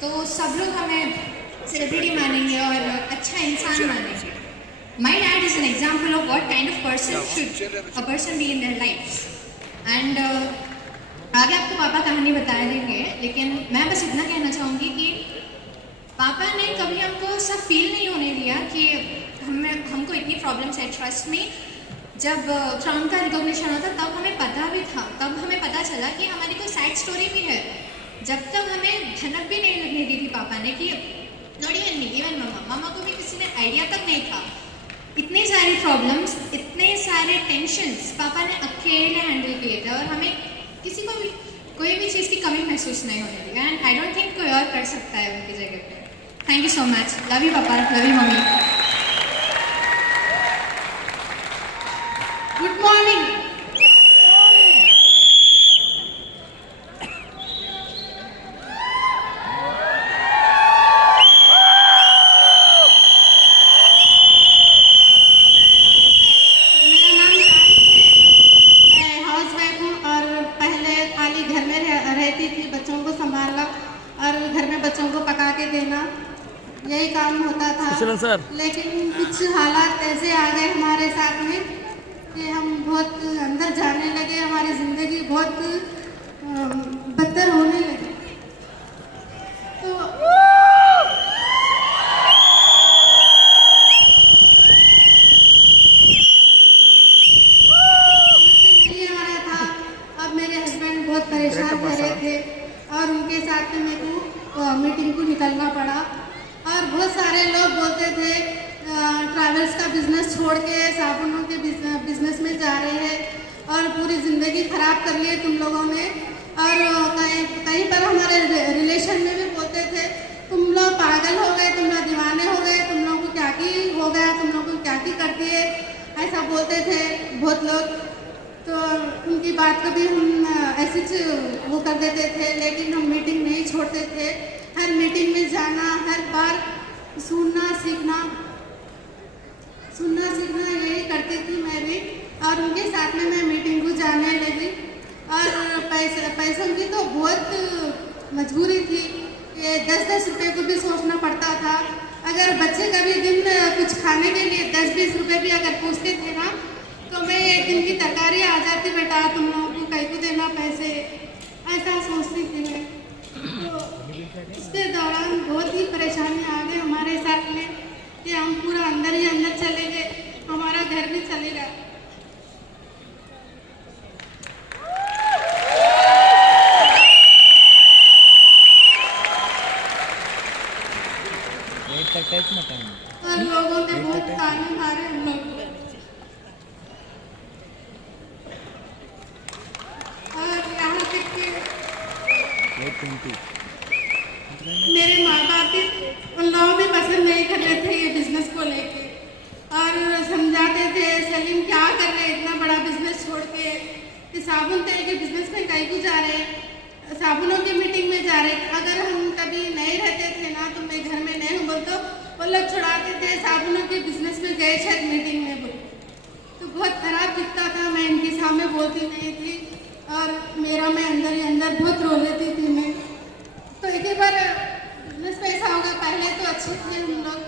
तो सब लोग हमें सेलिब्रिटी मानेंगे और अच्छा इंसान मानेंगे. My dad is an example of what kind of person should a person be in their lives. And आगे आपको पापा कहानी बता देंगे, लेकिन मैं बस इतना कहना चाहूँगी कि पापा ने कभी हमको ऐसा फील नहीं होने दिया कि हमको इतनी प्रॉब्लम्स है. ट्रस्ट में जब ट्रम्प का रिकॉग्निशन होता तब हमें पता भी था, तब हमें पता चला कि हमारी कोई सैड स्टोरी भी है. जब तक हमें झनक भी नहीं लगने दी थी पापा ने कि नॉट इवन मी, इवन मामा को भी किसी ने आइडिया तक नहीं था. इतनी सारी प्रॉब्लम्स, इतने सारे टेंशन्स पापा ने अकेले हैंडल किए थे और हमें किसी को भी कोई भी चीज़ की कमी महसूस नहीं होने दी. एंड आई डोंट थिंक कोई और कर सकता है उनकी जगह पे. Thank you so much. Love you papa, love you mummy. Good morning. यही काम होता था, लेकिन कुछ हालात ऐसे आ गए हमारे साथ में कि हम बहुत अंदर जाने लगे, हमारी ज़िंदगी बहुत बदतर होने लगी. तो नहीं आ रहा था. अब मेरे हस्बैंड बहुत परेशान रह रहे थे और उनके साथ में मेरे को मीटिंग को निकलना पड़ा. और बहुत सारे लोग बोलते थे ट्रैवल्स का बिजनेस छोड़ के साबुनों के बिजनेस में जा रहे हैं और पूरी ज़िंदगी ख़राब कर ली तुम लोगों ने. और कहीं पर हमारे रिलेशन में भी बोलते थे तुम लोग पागल हो गए, तुम लोग दीवाने हो गए, तुम लोगों को क्या की हो गया, तुम लोगों को क्या की कर दिए, ऐसा बोलते थे बहुत लोग. तो उनकी बात को भी हम ऐसे वो कर देते थे, लेकिन हम मीटिंग नहीं छोड़ते थे. हर मीटिंग में जाना, हर बार सुनना सीखना यही करती थी मैं भी. और उनके साथ में मैं मीटिंग को जाने लगी. और पैसों की तो बहुत मजबूरी थी. ये 10-10 रुपये को भी सोचना पड़ता था. अगर बच्चे कभी दिन कुछ खाने के लिए 10-20 रुपये भी अगर पूछते थे ना, तो मैं एक दिन की तरकारी आ जाती, बेटा तुम लोगों को कहीं को देना पैसे, ऐसा सोचती थी मैं. तो इसके दौरान बहुत ही परेशानी आ गई हमारे साथ में कि हम पूरा अंदर ही अंदर चले गए, हमारा घर भी चले गया. और लोगों ने बहुत ताने मारे हम लोग को. और यहाँ तक कि मेरे माँ बाप भी उन लोगों भी पसंद नहीं कर रहे थे ये बिजनेस को लेके. और समझाते थे सलीम क्या कर रहे हैं, इतना बड़ा बिजनेस छोड़ के कि साबुन तेल के बिजनेस में कहीं को जा रहे, साबुनों की मीटिंग में जा रहे. अगर हम कभी नहीं रहते थे ना, तो मैं घर में नहीं हूँ बोल तो वो लोग छुड़ाते थे साबुनों के बिजनेस में गए शायद मीटिंग में बोल. तो बहुत खराब दिखता था. मैं इनके सामने बोलती नहीं थी और मेरा मैं अंदर ही अंदर बहुत रो लेती थी मैं. तो एक ही बार बिजनेस में ऐसा होगा. पहले तो अच्छे थे हम लोग,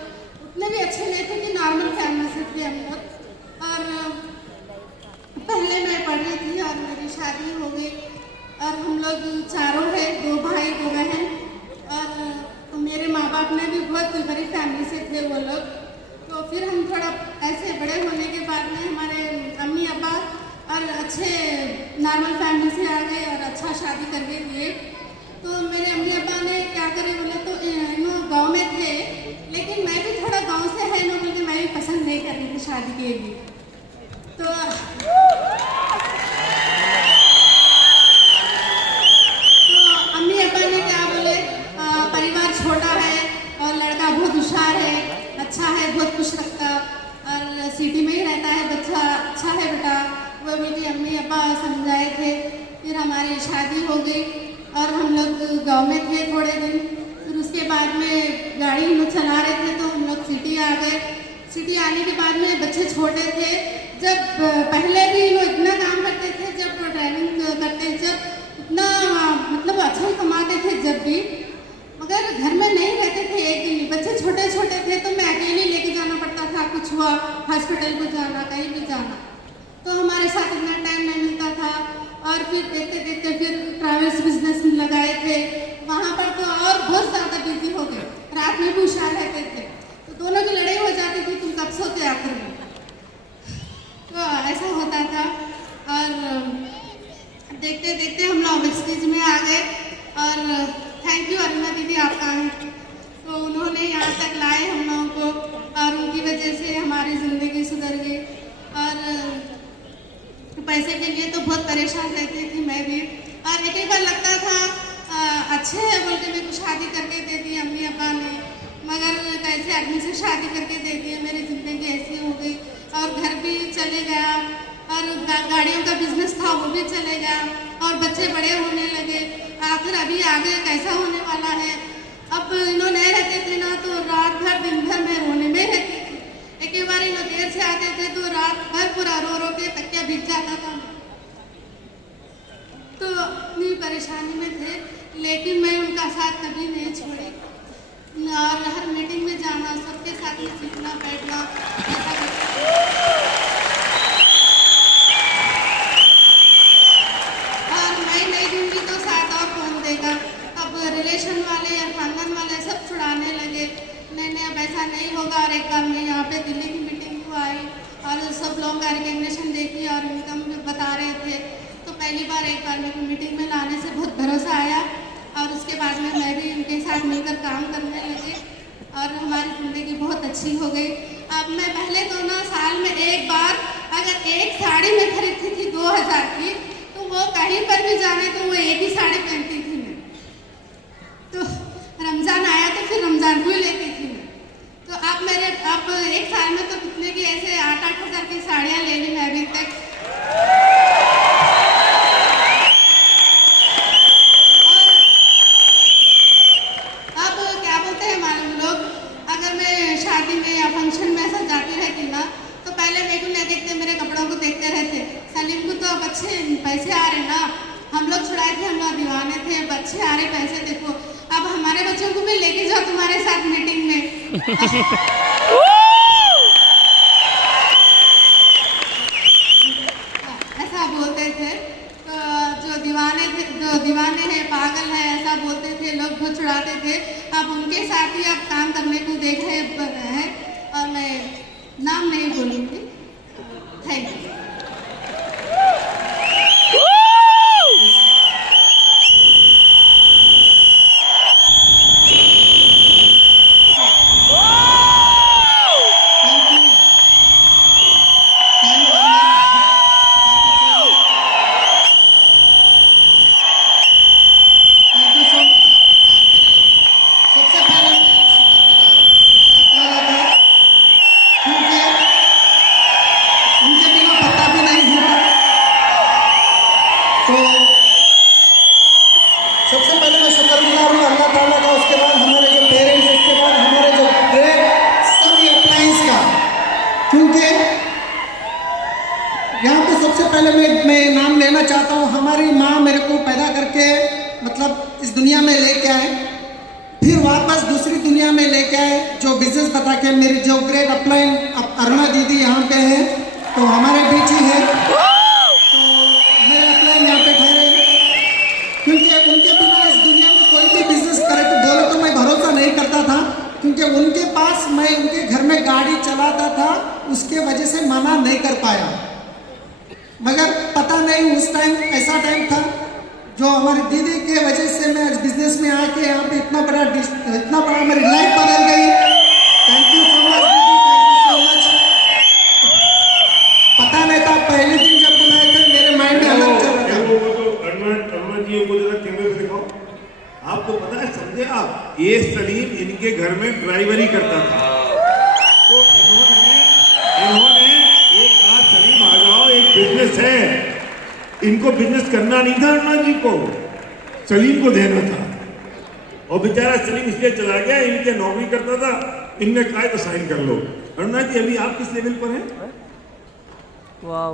उतने भी अच्छे नहीं थे कि नॉर्मल फैमिली से थे हम लोग. और पहले मैं पढ़ रही थी और मेरी शादी हो गई और हम लोग चारों हैं, 2 भाई 2 बहन. और तो मेरे माँ बाप ने भी बहुत गरीब फैमिली से थे वो लोग. तो फिर हम थोड़ा ऐसे बड़े होने के बाद में हमारे अम्मी अब्बा और अच्छे नॉर्मल फैमिली से आ गए और अच्छा शादी कर के दिए. तो मेरे अम्मी अब्बा ने क्या करे बोले तो गांव में थे, लेकिन मैं भी थोड़ा गांव से है ना, बोले मैं भी पसंद नहीं कर रही थी शादी के लिए. तो अम्मी अब्बा ने क्या बोले, परिवार छोटा है और लड़का बहुत होशियार है, अच्छा है, बहुत खुश रखता और सिटी में ही रहता है बच्चा, अच्छा है बेटा. वो मेरी अम्मी अब्बा समझाए थे. फिर हमारी शादी हो गई और हम लोग गांव में थे थोड़े दिन. फिर उसके बाद में गाड़ी हम लोग चला रहे थे तो हम लोग सिटी आ गए. सिटी आने के बाद में बच्चे छोटे थे. जब पहले भी वो इतना काम करते थे, जब ड्राइविंग करते जब इतना मतलब अच्छा ही कमाते थे जब भी, मगर घर सुबह हॉस्पिटल को जाना, कहीं भी जाना, तो हमारे साथ इतना टाइम नहीं मिलता था। और फिर देखते देखते फिर ट्रैवल्स बिजनेस में लगाए थे, वहाँ पर तो और बहुत ज़्यादा बिजी हो गए, रात में भी हुशार रहते थे, तो दोनों की लड़ाई हो जाती थी, तुम कब सोते आखिर में, तो ऐसा होता था। और देखते देखते हम लोग स्टेज में आ गए, और थैंक यू अरुणा दीदी आपका, तो उन्होंने यहाँ तक लाए हम लोगों को, और उनकी वजह से हमारी ज़िंदगी सुधर गई। और पैसे के लिए तो बहुत परेशान रहती थी मैं भी, और एक बार लगता था अच्छे है बोल के मेरे को शादी करके दे दी अम्मी अब्बा ने, मगर कैसे आदमी से शादी करके दे दी, मेरी ज़िंदगी ऐसी हो गई, और घर भी चले गया, और गाड़ियों का बिजनेस था वो भी चले गया, और बच्चे बड़े होने लगे। आखिर अभी आगे कैसा होने वाला है। अब इन्हों नहीं रहते थे ना, तो रात भर दिन भर मैं रोने में रहती थी। एक बार इन्हों देर से आते थे तो रात भर पूरा रो रो के तकिया भीग जाता था, तो इतनी परेशानी में थे, लेकिन मैं उनका साथ कभी नहीं छोड़ी, और हर मीटिंग में जाना, सबके साथ में सीखना बैठना, और मैं नहीं दूंगी तो साथ और कौन देगा। अब रिलेशन वाले या खानदान वाले सब छुड़ाने लगे, नहीं नहीं अब ऐसा नहीं होगा। और एक बार मैं यहाँ पे दिल्ली की मीटिंग को आई, और सब लोग का रिकग्निशन देखी और इनकम बता रहे थे, तो पहली बार एक बार मेरे को मीटिंग में लाने से बहुत भरोसा आया, और उसके बाद में मैं भी उनके साथ मिलकर काम करने लगी, और हमारी ज़िंदगी बहुत अच्छी हो गई। अब मैं पहले तो ना साल में एक बार अगर एक साड़ी मैं खरीदती थी 2000 की, तो वो कहीं पर भी जाने तो वो एक ही साड़ी पहनती थी मैं, तो रमज़ान आया तो फिर रमज़ान भी लेती थी मैं। तो अब एक साल में तो कितने की ऐसे 8-8 हज़ार की साड़ियाँ ले ली मैं अभी तक। और अब क्या बोलते हैं मालूम लोग, अगर मैं शादी में या फंक्शन में ऐसा जाती रहती ना, तो पहले मेरे को नहीं देखते, मेरे कपड़ों को देखते रहते, सलीम को तो अब अच्छे पैसे आ रहे ना, हम लोग छुड़ाए थे, हम लोग दीवाने थे, बच्चे आ रहे पैसे देखो, अब हमारे बच्चों को भी लेके जाओ तुम्हारे साथ मीटिंग में। ऐसा बोलते थे, तो जो दीवाने हैं, पागल है, ऐसा बोलते थे लोग, बहुत छुड़ाते थे। अब उनके साथ ही अब काम करने को देख रहे हैं, और मैं नाम नहीं बोलूँगी। Thank you. मैं नाम लेना चाहता हूँ। हमारी माँ मेरे को पैदा करके मतलब इस दुनिया में लेके आए, फिर वापस दूसरी दुनिया में लेके आए, जो बिजनेस बता के मेरी जो ग्रेट अपलाइन अरुणा दीदी यहाँ पे है, तो हमारे बीच ही है, तो मेरे अपलाइन यहाँ पे ठहरे, क्योंकि उनके बिना इस दुनिया में कोई भी बिजनेस करे तो बोले तो मैं भरोसा नहीं करता था, क्योंकि उनके पास मैं उनके घर में गाड़ी चलाता था, उसके वजह से मना नहीं कर पाया। मगर पता नहीं उस टाइम ऐसा टाइम था जो हमारी दीदी के वजह से मैं आज बिजनेस में आके यहाँ पे इतना बड़ा मेरी लाइफ बदल गई। थैंक यू सो मच दीदी, थैंक यू सो मच। पता नहीं था पहले दिन जब बुलाए थे मेरे माइंड में अलग चल रहा था। अरुणा जी को जरा कैमरे पे दिखाओ। आपको पता है, समझे आप, ये सलीम इनके घर में ड्राइवरी करता था, तो इन्होंने एक कहा सलीम आ जाओ, एक बिजनेस है। इनको बिजनेस करना नहीं था अरुणा जी को, सलीम को देना था, और बेचारा सलीम इसलिए चला गया, इनके नौकरी करता था, इनने कहा तो साइन कर लो। अरुणा जी अभी आप किस लेवल पर हैं?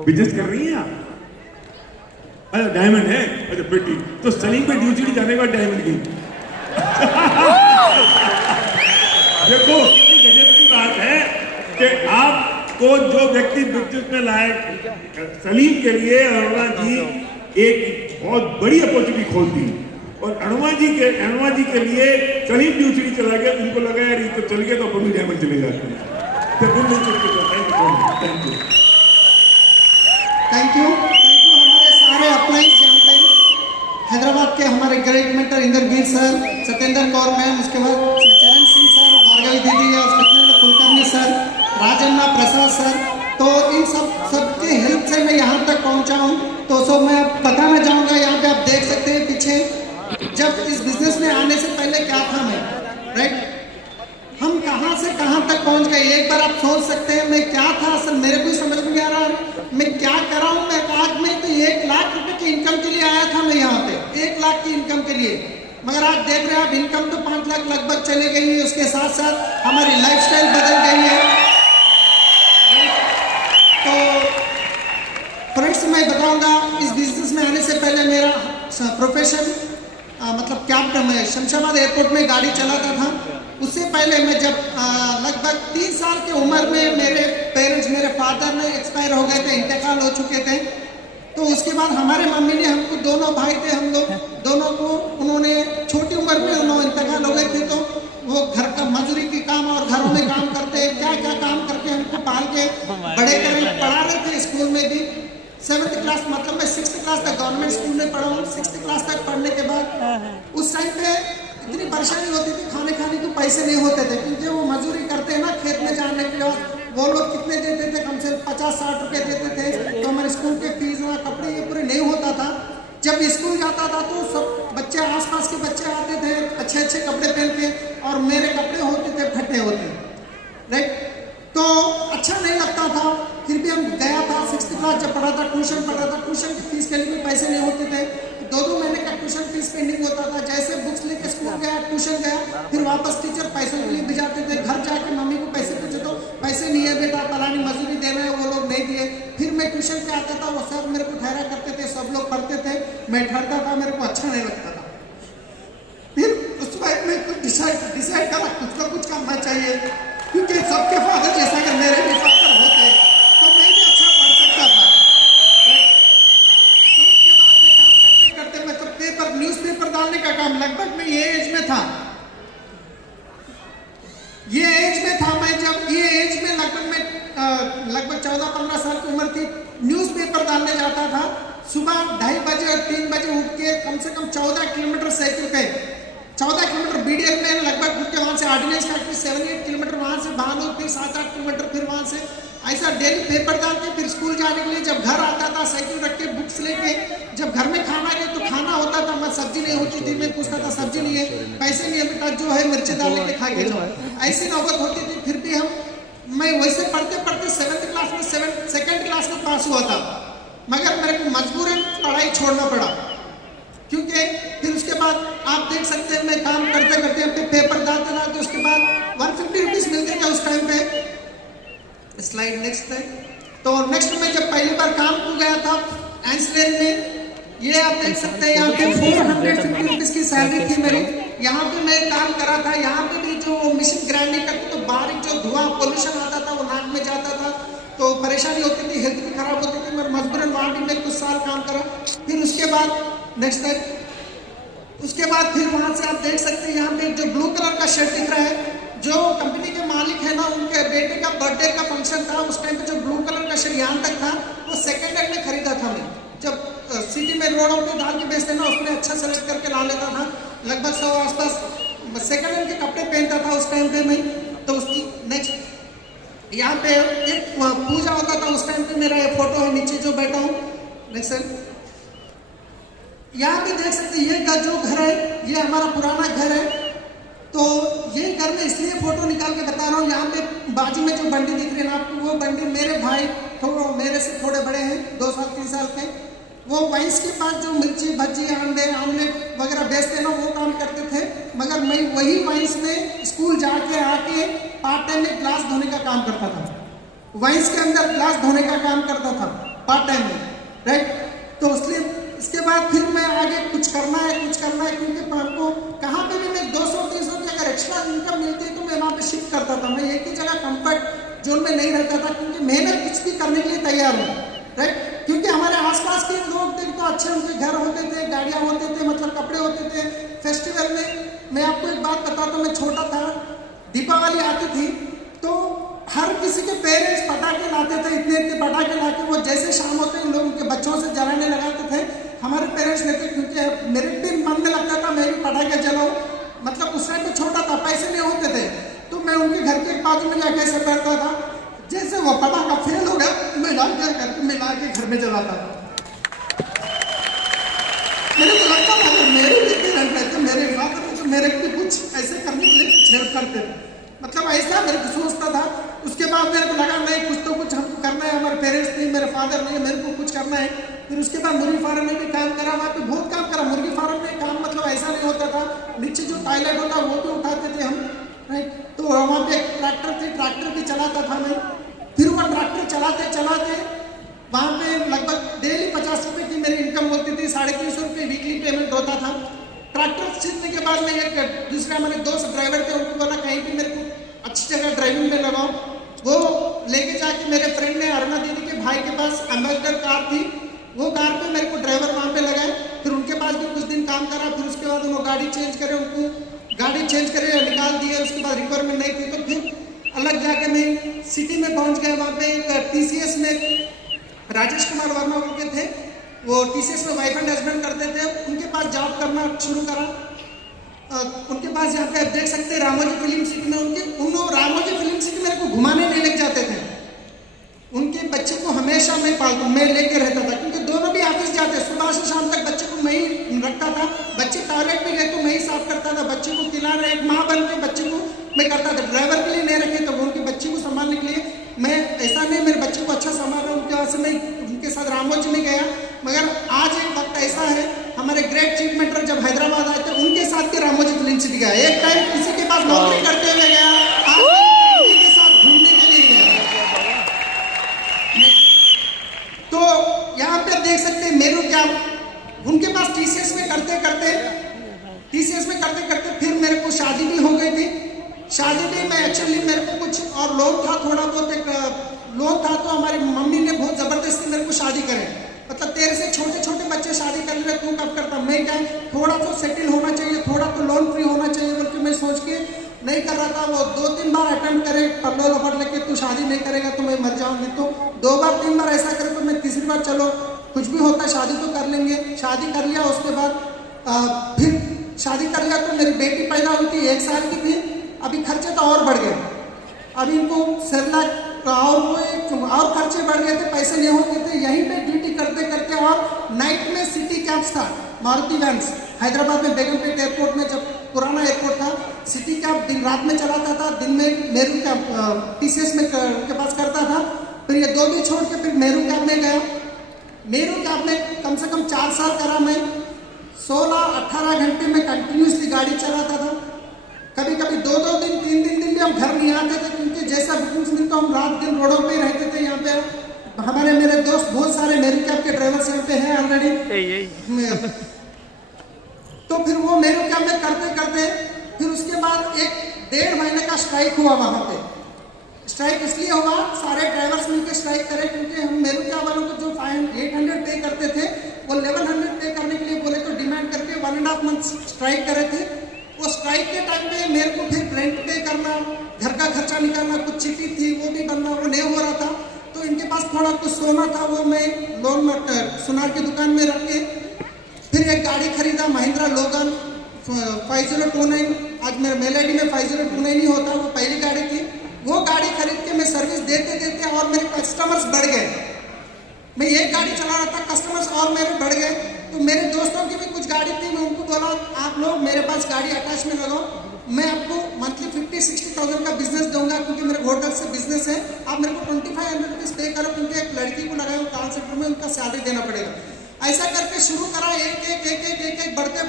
बिजनेस कर रही हैं आप? अच्छा डायमंड है, अच्छा बेटी, तो सलीम पे ड्यूटी जाने के बाद डायमंड की देखो कितनी गजब की बात है कि आप को जो व्यक्ति बिजनेस में लाए, सलीम के लिए अरुणा जी एक बहुत बड़ी अपॉर्चुनिटी खोल दी, और अरुणा जी के लिए सलीम दूसरी चला गया। इनको लगा यार ये तो चल गया तो अपन भी डायमंड चले जाते हैं। थैंक यू हमारे सारे अपलाइंस यहाँ पे हैदराबाद के हमारे great mentor Indragir sir, Satyendra Kaur ma'am, उसके बाद चरण सिंह सर, भार्गवी दीदी और सत्येंद्र कुलकर्णी सर, राजन्ना प्रसाद सर, तो इन सबके हेल्प से मैं यहाँ तक पहुँचा हूँ। तो सब मैं बताना चाहूँगा, यहाँ पे आप देख सकते हैं पीछे, जब इस बिजनेस में आने से पहले क्या था मैं, राइट, हम कहाँ से कहाँ तक पहुँच गए। एक बार आप सोच सकते हैं मैं क्या था, असल मेरे को समझ में आ रहा है मैं क्या कर रहा हूँ। मैं आज में तो 1 लाख रुपए की इनकम के लिए आया था मैं यहाँ पे, 1 लाख की इनकम के लिए, मगर आज देख रहे हैं आप इनकम तो 5 लाख लगभग चले गई है। उसके साथ साथ हमारी लाइफस्टाइल बदल गई है। तो फ्रेंड्स मैं बताऊंगा, इस बिजनेस में आने से पहले मेरा प्रोफेशन मतलब क्या मैं शमशाबाद एयरपोर्ट में गाड़ी चलाता था। उससे पहले मैं जब लगभग 3 साल की उम्र में मेरे पेरेंट्स, मेरे फादर ने एक्सपायर हो गए थे, इंतकाल हो चुके थे। तो उसके बाद हमारे मम्मी ने हमको, दोनों भाई थे हम लोग, दोनों को उन्होंने छोटी उम्र में उन्होंने इंतकाल हो गए थे। तो वो घर का मजदूरी की काम और घरों में काम करते, क्या क्या काम करके हमको पाल के बड़े कर पढ़ा रहे थे। स्कूल में भी 7th क्लास, मतलब मैं 6th क्लास तक गवर्नमेंट स्कूल में पढ़ा हूँ। 6th क्लास तक पढ़ने के बाद उस टाइम पे इतनी परेशानी होती थी, खाने को पैसे नहीं होते थे, क्योंकि वो मजदूरी करते हैं ना खेत में जाने के लिए। वो लोग कितने देते थे, कम से कम 50-60 रुपए देते थे। तो हमारे स्कूल के फीस और कपड़े ये पूरे नहीं होता था। जब स्कूल जाता था तो सब बच्चे, आसपास के बच्चे आते थे अच्छे अच्छे कपड़े पहन के, और मेरे कपड़े होते थे फटे होते, राइट। तो अच्छा नहीं लगता था, फिर भी हम गया था। 6th क्लास जब पढ़ा था, ट्यूशन पढ़ा था, ट्यूशन की फीस के लिए भी पैसे नहीं होते थे। 2-2 महीने का ट्यूशन फीस पेंडिंग होता था। जैसे बुक्स लेके स्कूल गया, ट्यूशन गया, फिर वापस टीचर पैसों के लिए भिजाते थे। घर जाके मम्मी को पैसे पूछे तो पैसे नहीं है बेटा, फलानी मजदूरी देना है, वो लोग नहीं दिए। फिर मैं ट्यूशन पे आता था, वो सर मेरे को ठहरा करते थे, सब लोग पढ़ते थे, मैं ठहरता था, मेरे को अच्छा नहीं लगता था। फिर उस वक्त मैं कुछ डिसाइड करा, कुछ ना कुछ करना चाहिए, क्योंकि सबके फादर जैसा अगर मेरे भी फादर होते तो मैं भी अच्छा पढ़ सकता था। तो उसके बाद में काम करते करते मैं तो पेपर, न्यूज़पेपर डालने का काम, लगभग मैं ये एज में था मैं, जब ये एज में लगभग 14-15 साल की उम्र थी, न्यूज़पेपर डालने जाता था। सुबह 2:30 बजे और 3 बजे उठ के कम से कम 14 किलोमीटर साइकिल पे, 14 किलोमीटर BDL में लगभग उठ के वहाँ से ऑर्डिनेंस फैक्ट्री 7-8 किलोमीटर, वहाँ से भानोर फिर 7-8 किलोमीटर, फिर वहाँ से ऐसा डेली पेपर डाल के फिर स्कूल जाने के लिए जब घर आता था, साइकिल रख के, बुक्स लेके, जब घर में खाना गए तो खाना होता था, मैं सब्जी नहीं होती थी, मैं पूछता था सब्जी नहीं है, पैसे नहीं है बेटा, जो है मिर्ची डाल के खा के जाओ। ऐसी नौबत होती थी। फिर भी मैं वैसे पढ़ते पढ़ते 7th क्लास में 2nd क्लास में पास हुआ था, मगर मेरे को मजबूरन पढ़ाई छोड़ना पड़ा, क्योंकि फिर उसके बाद आप देख सकते हैं मैं काम करते करते अपने पेपर डालते डालते उसके बाद 150 रुपीज मिलते थे उस टाइम पे। स्लाइड नेक्स्ट है। तो नेक्स्ट में जब पहली बार काम को गया था एंसलेन में, ये आप देख सकते हैं यहाँ पे 450 रुपीज की सैलरी थी मेरी। यहाँ पे मैं काम करा था। यहाँ पे भी जो मशीन ग्राइंडिंग करती तो बारीक जो धुआं पोल्यूशन आता था वो नाक में जाता था, तो परेशानी होती थी, हेल्थ भी खराब होती थी, मगर मजबूरन वहाँ भी मैं कुछ साल काम करा। फिर उसके बाद नेक्स्ट है, उसके बाद फिर वहाँ से आप देख सकते हैं यहाँ पे जो ब्लू कलर का शर्ट दिख रहा है, जो कंपनी के मालिक है ना, उनके बेटे का बर्थडे का फंक्शन था। उस टाइम पे जो ब्लू कलर का शर्ट यहाँ तक था वो 2nd हैंड में खरीदा था मैं। जब सिटी में रोडों पे डाल के बेचते ना, उसमें अच्छा सेलेक्ट करके ला लेता था। लगभग 100 आसपास 2nd हैंड के कपड़े पहनता था उस टाइम पे मैं। तो उसकी नेक्स्ट यहाँ पे एक पूजा होता था उस टाइम पे, मेरा ये फोटो है नीचे जो बैठा हूँ। नेक्स्ट यहाँ पे देख सकते हैं, ये जो घर है ये हमारा पुराना घर है। तो ये घर में इसलिए फोटो निकाल के बता रहा हूँ, यहाँ पे बाजू में जो बंडी दिख रही है ना आपको, वो बंडी मेरे भाई मेरे से थोड़े बड़े हैं, 2 साल 3 साल के, वो वाइंस के पास जो मिर्ची भज्जी अंडे आमलेट वगैरह बेचते हैं ना, वो काम करते थे। मगर मैं वही वाइंस में स्कूल जाके आके पार्ट टाइम में ग्लास धोने का काम करता था। वाइंस के अंदर ग्लास धोने का काम करता था पार्ट टाइम में, राइट। तो इसलिए इसके बाद फिर मैं आगे कुछ करना है क्योंकि आपको कहाँ पे भी मैं 200-300 की अगर एक्स्ट्रा इनकम मिलती है तो मैं वहाँ पे शिफ्ट करता था। मैं एक ही जगह कंफर्ट जोन में नहीं रहता था, क्योंकि मेहनत कुछ भी करने के लिए तैयार हूँ, राइट। क्योंकि हमारे आसपास के लोग थे तो अच्छे उनके घर होते थे, गाड़ियाँ होते थे, मतलब कपड़े होते थे। फेस्टिवल में मैं आपको एक बात बताता हूँ, मैं छोटा था, दीपावली आती थी तो हर किसी के पेरेंट्स पटाखे लाते थे, इतने इतने पटाखे लाके वो जैसे शाम होते हैं लोग उनके बच्चों से जलाने लगाते थे। हमारे पेरेंट्स लेते, क्योंकि मेरे भी मन में लगता था मैं भी पटाखे जलाऊं, मतलब उस टाइम तो छोटा था, पैसे नहीं होते थे, तो मैं उनके घर के बाजू में जाके ऐसे बैठता था, जैसे वो पटाखा फेल हो गया मैं जाकर करके मिला के घर में जलाता था। मेरे को लगता था अगर मेरे भी पेरेंट रहते, मेरे फादर तो मेरे भी कुछ ऐसे करने के लिए हेल्प करते थे, मतलब ऐसा मेरे को सोचता था। उसके बाद मेरे को लगा नहीं कुछ तो कुछ हमको करना है, हमारे पेरेंट्स नहीं, मेरे फादर नहीं, मेरे को कुछ करना है। फिर उसके बाद मुर्गी फार्म में भी काम करा, वहाँ पे बहुत काम करा। मुर्गी फार्म में काम मतलब ऐसा नहीं होता था, नीचे जो टॉयलेट होता वो भी उठाते थे हम, राइट। तो वहाँ पे एक ट्रैक्टर थी, ट्रैक्टर भी चलाता था मैं। फिर वो ट्रैक्टर चलाते चलाते वहाँ पे लगभग डेली 50 रुपये की मेरी इनकम होती थी, 350 रुपये वीकली पेमेंट होता था। ट्रैक्टर सीखने के बाद में एक दूसरे हमारे दोस्त ड्राइवर थे, उनको बोला कहीं भी मेरे को अच्छी जगह ड्राइविंग में लगाओ। वो लेके जाके मेरे फ्रेंड ने अरुणा दीदी के भाई के पास एम्बेसडर कार थी, वो कार पे मेरे को ड्राइवर वहाँ पे लगाए। फिर उनके पास भी कुछ दिन काम करा, फिर उसके बाद उन्होंने गाड़ी चेंज करे, उनको गाड़ी चेंज करे निकाल दिए। उसके बाद रिक्वायरमेंट नहीं थी तो फिर अलग जाके मैं सिटी में पहुँच गया। वहाँ पे एक TCS में राजेश कुमार वर्मा के थे, वो TCS में वाइफ एंड हस्बैंड करते थे, उनके पास जॉब करना शुरू करा। उनके पास यहाँ पे आप देख सकते हैं रामोजी फिल्म सिटी में उन रामोजी फिल्म सिटी मेरे को घुमाने नहीं लेके जाते थे। उनके बच्चे को हमेशा मैं लेके रहता था, क्योंकि दोनों भी ऑफिस जाते, सुबह से शाम तक बच्चे को मैं ही रखता था। बच्चे टॉयलेट में गए तो मैं ही साफ करता था, बच्चे को खिलाना, एक माँ बन के बच्चे को मैं करता था। ड्राइवर के लिए नहीं रखे तो उनके बच्चे को संभालने के लिए मैं ऐसा नहीं मेरे बच्चे को अच्छा संभाल रहा हूँ, उनके वजह से मैं उनके साथ रामोजी में गया। मगर आज एक वक्त ऐसा है, हमारे ग्रेट चीफ मिनिस्टर जब हैदराबाद आए थे उनके साथ के रामोजी फिल्म सिटी गया। एक टाइम किसी के पास नौकरी करते हुए गया, आज के साथ घूमने के लिए गया। तो यहाँ पे देख सकते हैं मेरू क्या उनके पास TCS में करते करते फिर मेरे को शादी भी हो गई थी। शादी भी मैं एक्चुअली मेरे को कुछ और लोन था, थोड़ा बहुत एक लोन था, तो हमारी मम्मी ने बहुत ज़बरदस्ती मेरे को शादी करे। मतलब तेरे से छोटे छोटे बच्चे शादी कर रहे, तू कब करता? मैं क्या थोड़ा तो सेटल होना चाहिए, थोड़ा तो लोन फ्री होना चाहिए बल्कि मैं सोच के नहीं कर रहा था। वो 2-3 बार अटेम्प्ट करे, पल्लो लपट लेके तू शादी नहीं करेगा तो मैं मर जाऊंगी। तो 2 बार 3 बार ऐसा करे तो मैं तीसरी बार चलो कुछ भी होता शादी तो कर लेंगे। शादी कर लिया, उसके बाद फिर शादी कर लिया तो मेरी बेटी पैदा हुई थी, 1 साल की थी। अभी खर्चे तो और बढ़ गए, अभी इनको सेरेलैक और खर्चे बढ़ गए थे, पैसे नहीं होते थे। यहीं पे ड्यूटी करते करते और नाइट में सिटी कैब्स था, मारुति वैन्स, हैदराबाद में बेगमपेट एयरपोर्ट में, जब पुराना एयरपोर्ट था, सिटी कैब दिन रात में चलाता था, दिन में मेरू कैब TCS में के पास करता था। फिर ये 2 भी छोड़ के फिर मेरू कैब में गया। मेरू कैब में कम से कम 4 साल करा मैं, 16-18 घंटे में कंटिन्यूसली गाड़ी चलाता था। कभी कभी 2-2 दिन 3-3 दिन भी हम घर नहीं आते थे, क्योंकि जैसा बुकिंग्स मिलता हम रात दिन रोडों पे रहते थे। यहाँ पे हमारे मेरे दोस्त बहुत सारे मेरू कैब के ड्राइवर्स यहाँ पे हैं ऑलरेडी। तो फिर वो मेरू कैब में करते करते फिर उसके बाद 1-1.5 महीने का स्ट्राइक हुआ वहाँ पे। स्ट्राइक इसलिए हुआ, सारे ड्राइवर्स मिलकर स्ट्राइक करे, क्योंकि हम मेरू कैब वालों को जो 800 पे करते थे वो 1100 पे करने के लिए बोले, तो डिमांड करके 1.5 मंथ स्ट्राइक करे थे। वो स्ट्राइक के टाइम पे मेरे को फिर रेंट पे करना, घर का खर्चा निकालना, कुछ चिट्ठी थी वो भी बनना, वो नहीं हो रहा था। तो इनके पास थोड़ा कुछ सोना था, वो मैं लोन सुनार की दुकान में रख के फिर एक गाड़ी खरीदा, महिंद्रा लोगन 5029। आज मेरे मेल ID में 5029 ही होता, वो पहली गाड़ी थी। वो गाड़ी खरीद के मैं सर्विस देते देते और मेरे कस्टमर्स बढ़ गए। मैं एक गाड़ी चला रहा था, कस्टमर्स और मेरे बढ़ गए। तो मेरे दोस्तों की भी कुछ गाड़ी थी, मैं उनको बोला आप लोग मेरे पास गाड़ी अटैच में लगाओ, मैं आपको मंथली 50-60,000 का बिजनेस दूंगा, क्योंकि मेरे होटल से बिजनेस है। आप मेरे को 2500 रुपीज़ पे करो, क्योंकि एक लड़की को लगाया कॉल सेंटर में, उनका सैलरी देना पड़ेगा। ऐसा करके शुरू करा, एक बढ़ते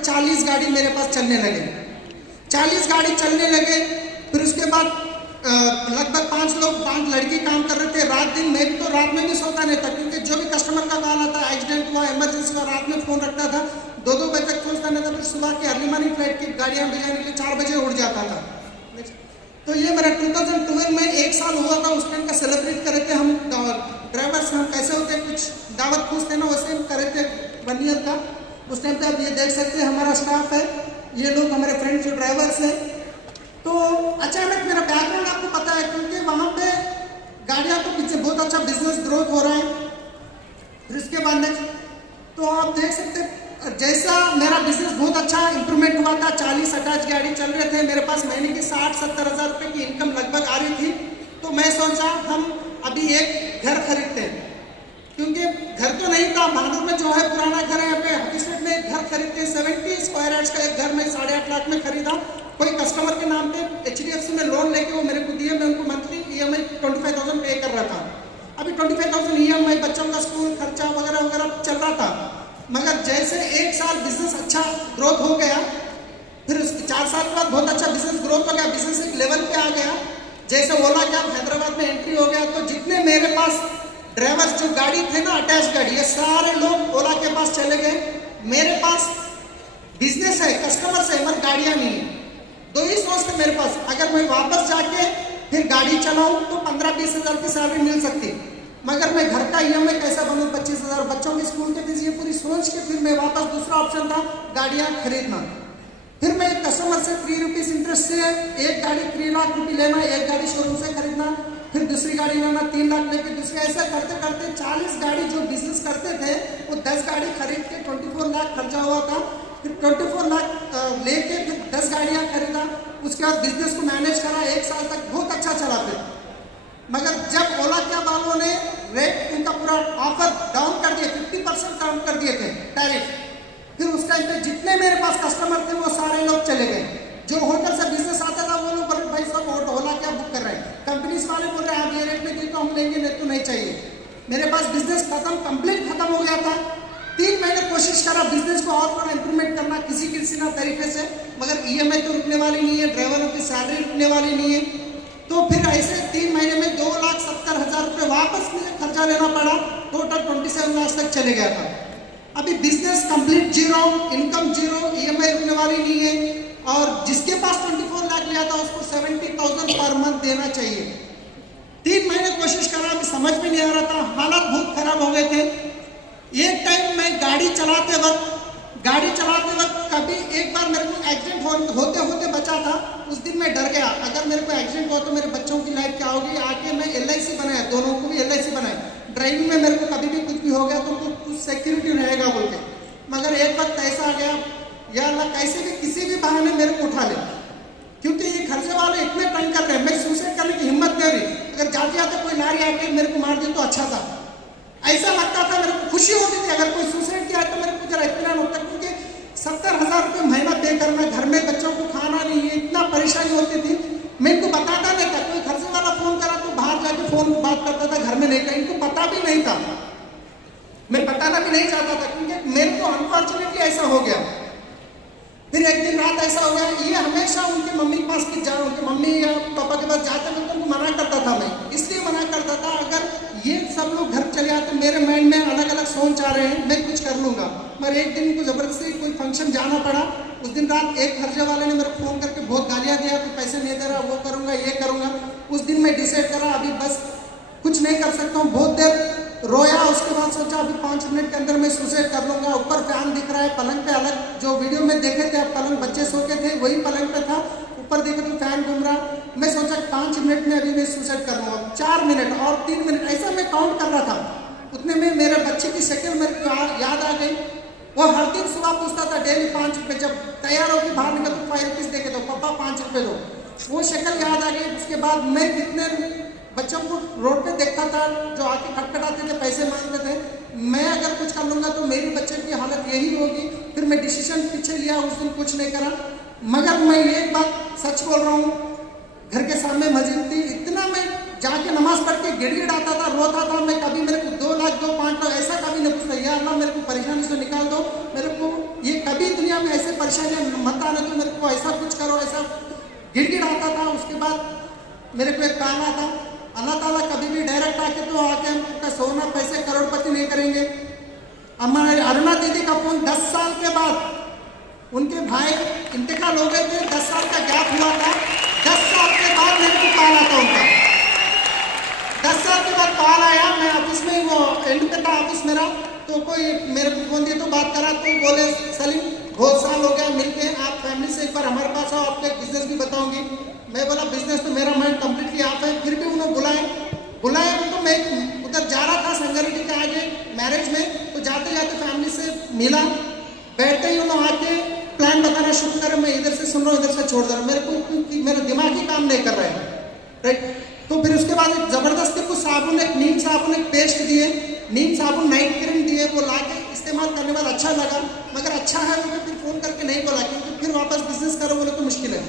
40 गाड़ी मेरे पास चलने लगे। 40 गाड़ी चलने लगे। फिर उसके बाद लगभग 5 लड़की काम कर रहे थे रात दिन। मैं भी तो रात में भी सोता नहीं था, क्योंकि जो भी कस्टमर का कॉल आता, एक्सीडेंट हुआ, इमरजेंसी हुआ, रात में फ़ोन रखता था। 2-2 बजे तक सोचता नहीं था। फिर सुबह की अर्ली मॉर्निंग फ्लाइट की गाड़ियाँ भिजाने के लिए 4 बजे उठ जाता था। तो ये मेरा 2012 में 1 साल हुआ था, उस टाइम का सेलिब्रेट करे थे हम। ड्राइवर्स हम कैसे होते हैं, कुछ दावत पूछते ना, वैसे हम करे थे 1 ईयर का। उस टाइम पे आप ये देख सकते हैं हमारा स्टाफ है, ये लोग हमारे फ्रेंड्स जो ड्राइवर्स हैं। तो अचानक मेरा बैकग्राउंड आपको पता है, क्योंकि वहाँ पे गाड़ियाँ तो पीछे बहुत अच्छा बिजनेस ग्रोथ हो रहा है। फिर इसके बाद तो आप देख सकते हैं जैसा मेरा बिजनेस बहुत अच्छा इंप्रूवमेंट हुआ था। 40 अटैच गाड़ी चल रहे थे मेरे पास, महीने की 60-70 हज़ार रुपये की इनकम लगभग आ रही थी। तो मैं सोचा हम अभी एक घर खरीदते हैं, क्योंकि घर तो नहीं था भादुर में, जो है पुराना घर है यहाँ पे हकीकत में। घर खरीदते 70 स्क्वायर यार्ड्स का एक घर मैं 8.5 लाख में खरीदा। कोई कस्टमर के नाम पे HDFC में लोन लेके वो मेरे को दिए, मैं उनको मंथली EMI 25,000 पे कर रहा था। अभी 25,000 EMI बच्चों का स्कूल खर्चा वगैरह वगैरह चल रहा था। मगर जैसे 1 साल बिजनेस अच्छा ग्रोथ हो गया, फिर उसके 4 साल के बाद बहुत अच्छा बिजनेस ग्रोथ हो गया, बिजनेस एक लेवल पे आ गया। जैसे ओला कैब हैदराबाद में एंट्री हो गया, तो जितने मेरे पास ड्राइवर्स जो गाड़ी थे ना अटैच गाड़ी, ये सारे लोग ओला के पास चले गए। मेरे पास बिजनेस है, कस्टमर्स है, मगर गाड़ियाँ नहीं है। दो ही सोच थे मेरे पास, अगर मैं वापस जाके फिर गाड़ी चलाऊं तो 15-20 हज़ार की सैलरी मिल सकती, मगर मैं घर का EMI कैसा बनूं 25,000, बच्चों के स्कूल के फीस, ये पूरी सोच के फिर मैं वापस दूसरा ऑप्शन था गाड़ियाँ खरीदना। फिर मैं एक कस्टमर से 3 रुपीज़ इंटरेस्ट से एक गाड़ी 3 लाख रुपये लेना, एक गाड़ी शोरूम से खरीदना, फिर दूसरी गाड़ी लेना 3 लाख लेके दूसरी, ऐसा करते करते 40 गाड़ी जो बिजनेस करते थे वो 10 गाड़ी खरीद के 24 लाख खर्चा हुआ था। फिर 24 लाख लेके फिर 10 गाड़ियाँ खरीदा। उसके बाद बिजनेस को मैनेज करा, 1 साल तक बहुत अच्छा चला। फिर मगर जब ओला कैब वालों ने रेट उनका पूरा ऑफर डाउन कर दिए, 50% डाउन कर दिए थे टैरिफ, फिर उस टाइम पे जितने मेरे पास कस्टमर थे वो सारे लोग चले गए। जो होटल से बिजनेस आता था वो लोग बोले भाई सब ओला कैब बुक कर रहे हैं, कंपनीज वाले बोल रहे हैं आप ये रेट में दी तो हम लेंगे, नहीं तो नहीं चाहिए। मेरे पास बिजनेस कंप्लीट खत्म हो गया था। 3 महीने कोशिश करा बिजनेस को और थोड़ा इंप्रूवमेंट करना किसी ना तरीके से, मगर EMI तो रुकने वाली नहीं है, ड्राइवरों की सैलरी रुकने वाली नहीं है। तो फिर ऐसे 3 महीने में 2,70,000 रुपये वापस मुझे खर्चा लेना पड़ा, टोटल 27 लाख तक चले गया था। अभी business complete zero, income zero, EMI रुकने वाली नहीं है, और जिसके पास 24 लाख लिया था उसको 70,000 पर मंथ देना चाहिए। 3 महीने कोशिश करा, अभी समझ में नहीं आ रहा था, हालात बहुत खराब हो गए थे। एक टाइम मैं गाड़ी चलाते वक्त कभी एक बार मेरे को एक्सीडेंट होते होते बचा था। उस दिन मैं डर गया, अगर मेरे को एक्सीडेंट हुआ तो मेरे बच्चों की लाइफ क्या होगी। आके मैं LIC बनाया, दोनों को भी LIC बनाया। ड्राइविंग में मेरे को कभी भी कुछ भी हो गया तो कुछ सिक्योरिटी रहेगा बोल के। मगर एक वक्त ऐसा आ गया, या अल्लाह कैसे भी किसी भी बहाने मेरे को उठा ले, क्योंकि ये खर्चे वाले इतने तंग कर रहे हैं, मैं सुसाइड करने की हिम्मत नहीं रही। अगर जाते जाते कोई लारी आके मेरे को मार दे तो अच्छा था, ऐसा लगता था। मेरे को खुशी होती थी अगर कोई सुसाइड किया तो मेरे को जरा इतना होता, क्योंकि 70,000 रुपये महीना पे करना, घर में बच्चों को खाना नहीं है, इतना परेशानी होती थी। मैं इनको बताता नहीं था, कोई खर्चे वाला फोन करा तो बाहर जाके फोन बात करता था, घर में नहीं था, इनको पता भी नहीं था, मैं बताना भी नहीं चाहता था, क्योंकि मेरे को अनफॉर्चुनेटली ऐसा हो गया। फिर एक दिन रात ऐसा हो गया, ये हमेशा उनके मम्मी के पास उनके मम्मी या पापा के पास जाते वक्त उनको मना करता था। मैं इसलिए मना करता था, अगर ये सब लोग घर चले आते मेरे माइंड में अलग अलग सोच आ रहे हैं, मैं कुछ कर लूँगा। मगर एक दिन को ज़बरदस्ती कोई फंक्शन जाना पड़ा। उस दिन रात एक खर्चे वाले ने मेरे को फ़ोन करके बहुत गालियाँ दिया कि पैसे नहीं दे रहा, वो करूँगा ये करूँगा। उस दिन मैं डिसाइड करा अभी बस कुछ नहीं कर सकता हूँ। बहुत देर रोया, उसके बाद सोचा अभी 5 मिनट के अंदर मैं सुसाइड कर लूँगा। ऊपर फैन दिख रहा है, पलंग पे अलग, जो वीडियो में देखे थे आप पलंग बच्चे सो के थे वही पलंग पे था, ऊपर देखे तो फैन घूम रहा। मैं सोचा 5 मिनट में अभी मैं सुसाइड कर लूँगा। 4 मिनट और 3 मिनट ऐसा मैं काउंट कर रहा था। उतने में मेरे बच्चे की शक्ल मेरे को याद आ गई। वो हर दिन सुबह पूछता था डेली 5 रुपये, जब तैयार होकर बाहर निकल तो 5 रुपीज़ देके दो, पापा 5 रुपये दो। वो शक्ल याद आ गई। उसके बाद मैं कितने बच्चों को रोड पे देखता था जो आके खटखटाते थे, पैसे मांगते थे। मैं अगर कुछ कर लूँगा तो मेरी बच्चे की हालत यही होगी। फिर मैं डिसीजन पीछे लिया, उस दिन कुछ नहीं करा। मगर मैं एक बात सच बोल रहा हूँ, घर के सामने मस्जिद थी, इतना मैं जाके नमाज पढ़ के गिड़गिड़ाता था, रोता था। मैं कभी मेरे को 2 लाख 2 5 लाख ऐसा कभी नहीं पूछता, या अल्लाह मेरे को परेशानी से निकाल दो, मेरे को ये कभी दुनिया में ऐसे परेशानियाँ मत आने दो, मेरे को ऐसा कुछ करो, ऐसा गिड़गिड़ाता था। उसके बाद मेरे को एक काम आता, अल्लाह ताला कभी भी डायरेक्ट आके तो आके हमका सोना पैसे करोड़पति नहीं करेंगे। हमारे अरुणा दीदी का फोन 10 साल के बाद, उनके भाई इंतकाल हो गए थे, 10 साल का गैप हुआ था। 10 साल के बाद मेरे को कॉल आता उनका, 10 साल के बाद कॉल आया, मैं ऑफिस में, वो एंड पे था ऑफिस मेरा, तो कोई मेरे को फोन दिया तो बात करा, तो बोले सलीम बहुत साल हो गया मिलके, आप फैमिली से एक बार हमारे पास आओ, आपका बिजनेस भी बताऊंगी। मैं बोला बिजनेस तो मेरा माइंड कंप्लीटली आप है, फिर भी उन्होंने बुलाया तो मैं उधर जा रहा था संगरिटी के आगे मैरिज में, तो जाते जाते फैमिली से मिला, बैठते ही उन्होंने आके प्लान बताना शुरू करा, मैं इधर से सुन रहा हूँ इधर से छोड़ दे रहा हूँ, मेरे को मेरा दिमाग ही काम नहीं कर रहा है, राइट। तो फिर उसके बाद जबरदस्ती कुछ साबुन, एक नीम साबुन, एक पेस्ट दिए, नीम साबुन नाइट क्रीम दिए, वो ला के इस्तेमाल करने वाला अच्छा लगा, मगर अच्छा है वो फिर फ़ोन करके नहीं बोला, क्योंकि फिर वापस बिजनेस करो बोले तो मुश्किल है।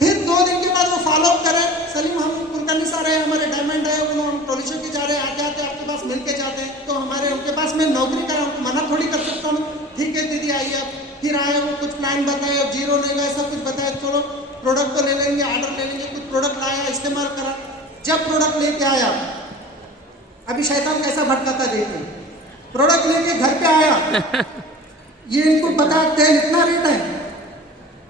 फिर 2 दिन के बाद वो फॉलोअप करे, सलीम हम कुलकर्णी से आ रहे हैं, हमारे डायमंड है, वो हम टोलिशो के जा रहे हैं, आते आते आपके पास मिल के जाते हैं, तो हमारे उनके पास मैं नौकरी कर रहा हूँ, मना थोड़ी कर सकता हूँ, ठीक है दीदी आइए आप। फिर आए, वो कुछ प्लान बताए, अब जीरो नहीं गए, सब कुछ बताया, चलो प्रोडक्ट तो ले लेंगे, ऑर्डर ले लेंगे, कुछ प्रोडक्ट लाया, इस्तेमाल करा। जब प्रोडक्ट लेके आया, अभी शैतान कैसा भटकाता देखिए, प्रोडक्ट लेके घर पे आया, ये इनको पता तेल इतना रेट है,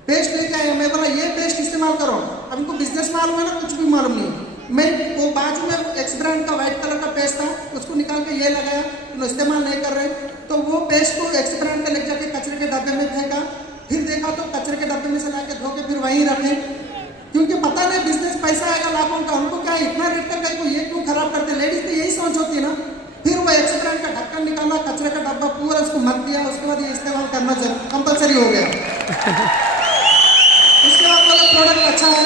पेस्ट लेके आया, मैं बोला ये पेस्ट इस्तेमाल करो, अब इनको बिजनेस मालूम है ना, कुछ भी मालूम नहीं। मैं वो बाजू में एक्स ब्रांड का व्हाइट कलर का पेस्ट था, उसको निकाल के ये लगाया, उन्हें इस्तेमाल नहीं कर रहे, तो वो पेस्ट को एक्स ब्रांड का ले जाके कचरे के डब्बे में फेंका, फिर देखा तो कचरे के डब्बे में से ला के धो के फिर वहीं रखे, क्योंकि पता नहीं बिजनेस पैसा आएगा लाखों का, उनको क्या इतना रेट कर को ये क्यों खराब करते, लेडीज तो यही सोच होती है ना। फिर वो एक्स ब्रांड का ढक्कन निकाला, कचरे का डब्बा पूरा उसको मत दिया, उसके बाद ये इस्तेमाल करना कंपलसरी हो गया। उसके बाद बोले प्रोडक्ट अच्छा है,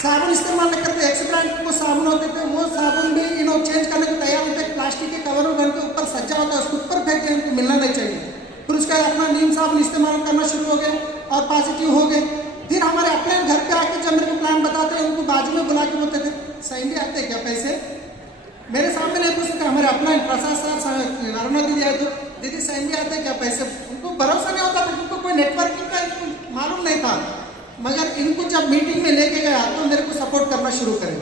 साबुन इस्तेमाल नहीं करते, एक्स ब्रांड को साबुन होते थे, वो साबुन भी चेंज करने को तैयार होते, प्लास्टिक के कवर घर के ऊपर सज्जा होता है, उसके ऊपर फेंक के उनको मिलना नहीं चाहिए। फिर उसके बाद अपना नीम साबुन इस्तेमाल करना शुरू हो गए और पॉजिटिव हो गए। फिर हमारे अपने घर पे आके जब मेरे को प्लान बताते हैं, उनको बाजू में बुला के बोलते थे सैंडी आते क्या पैसे, मेरे सामने नहीं पूछ सकते, हमारे अपना प्रसाद सर अरुणा दीदी आए तो दीदी सैंडी आते क्या पैसे, उनको भरोसा नहीं होता था, उनको कोई नेटवर्किंग का मालूम नहीं था। मगर इनको जब मीटिंग में लेके गया तो मेरे को सपोर्ट करना शुरू करे,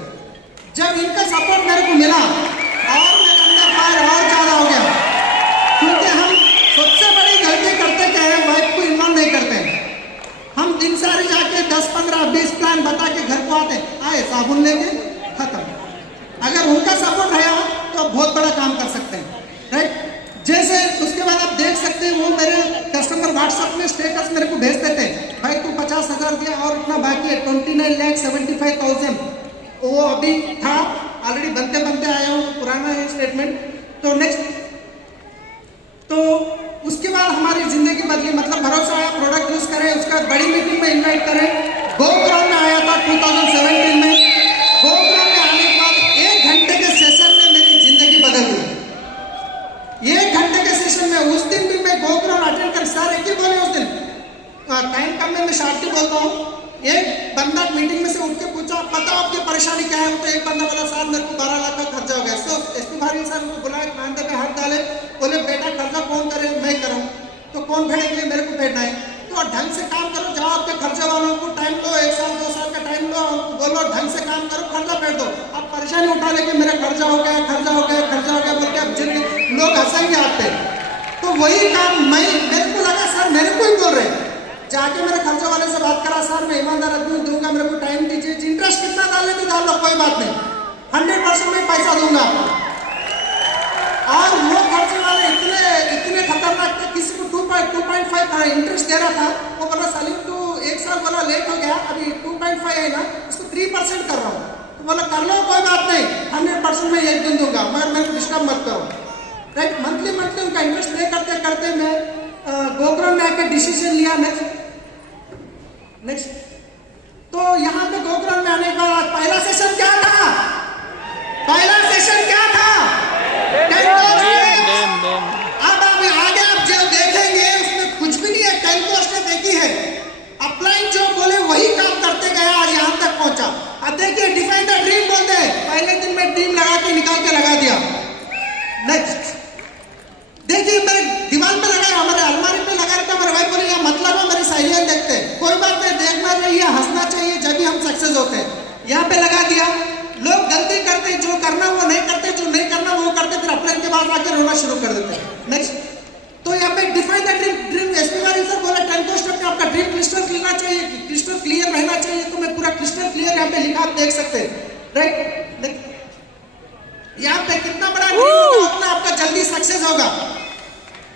जब इनका सपोर्ट मेरे को मिला और मेरे अंदर फायर और ज़्यादा हो गया, क्योंकि हम सबसे बड़ी गलती करते क्या है, वाइफ को इन्वॉल्व नहीं करते। हम दिन सारी जाके 10, 15, 20 प्लान बता के घर को आते, आए साबुन लेके खत्म। अगर उनका सपोर्ट है तो बहुत बड़ा काम कर सकते हैं, राइट। जैसे उसके बाद आप देख सकते हैं, वो मेरे कस्टमर व्हाट्सएप में स्टेटस मेरे को भेजते थे, भाई तू 50,000 दिया और इतना बाकी है, 29,75,000 वो अभी था, ऑलरेडी बनते बनते आया हूँ, पुराना है स्टेटमेंट। तो नेक्स्ट, तो उसके बाद हमारी जिंदगी बदली, मतलब भरोसा आया, प्रोडक्ट यूज करें, उसके बाद बड़ी मीटिंग में इन्वाइट करें। गोग्राम में आया था 2017 में, गोग्राम में आने के बाद 1 घंटे के सेशन में मेरी जिंदगी बदल गई। 1 घंटे के सेशन में, उस दिन भी मैं गोग्राम अटेंड कर, सर एक ही बोले उस दिन, टाइम कम में मैं शार्टी बोलता हूँ। एक बंदा मीटिंग में से उठ के पूछा पता आपकी परेशानी क्या है, तो एक बंदा बोला साहब मेरे को 12 लाख का खर्चा हो गया। सो एसपी भारी सर को बुलाया, कांधे पे हाथ डाले, बोले बेटा खर्चा कौन करे, मैं करूँ, तो कौन फेंकेंगे, मेरे को फेंकना है, तो ढंग से काम करो, जाओ आपके खर्चे वालों को टाइम लो, 1 साल 2 साल का टाइम लो, बोलो ढंग से काम करो, खर्चा फेंक दो। आप परेशानी उठा लेके मेरा खर्चा हो गया, खर्चा हो गया, खर्चा हो गया बोल के अब जिन लोग हंसेंगे आप पे। तो वही काम मेरे को लगा सर मेरे को ही बोल रहे हैं, जाके मेरे खर्चा वाले से बात करा, सर मैं ईमानदार आदमी दूंगा, मेरे को टाइम दीजिए, इंटरेस्ट कितना डालने तो डाल लो, कोई बात नहीं, 100% में पैसा दूंगा आपको। और वो खर्चे वाले इतने खतरनाक थे, किसी को 2.5 इंटरेस्ट दे रहा था, वो बोला सलीम तू 1 साल बोला लेट हो गया, अभी 2.5 है ना, इसको 3% कर रहा हूँ, तो बोला कर लो कोई बात नहीं, 100% में 1 दिन दूंगा, मगर मेरे को डिस्टर्ब मत करो, राइट। मंथली उनका इंटरेस्ट पे करते करते मैं गोग्राम में आकर डिसीजन लिया। नेक्स्ट, तो यहाँ पे गोग्राम में आने के बाद पहला सेशन क्या था, अब आगे आप जो देखेंगे उसमें कुछ भी नहीं है, टेलकोस्ट ने देखी है, अपलाइन जो बोले वही काम करते गया, आज यहाँ तक पहुंचा। अब देखिए डिफाइन द ड्रीम बोलते हैं, पहले दिन में ड्रीम लगा के निकाल के लगा दिया। नेक्स्ट देखिए मेरे दीवार पे लगाया, हमारे अलमारी पे लगा रखा, मेरे भाई बोले यहाँ मतलब है, मेरी सहेलियां देखते हैं, कोई बात नहीं, देखना चाहिए, हंसना चाहिए, जब भी हम सक्सेस होते हैं। यहाँ पे लगा दिया, लोग गलती करते, जो करना वो नहीं करते, जो नहीं करना वो करते, फिर अपने के बाद आके रोना शुरू कर देते हैं। नेक्स्ट, तो यहाँ पे डिफाइन द ड्रीम एसपी वाली सर बोला 10 स्टेप में आपका ड्रीम क्रिस्टल क्लियर रहना चाहिए, तो मैं पूरा सकते हैं, राइट। यहाँ पे कितना बड़ा ड्रीम होगा उतना आपका जल्दी सक्सेस होगा।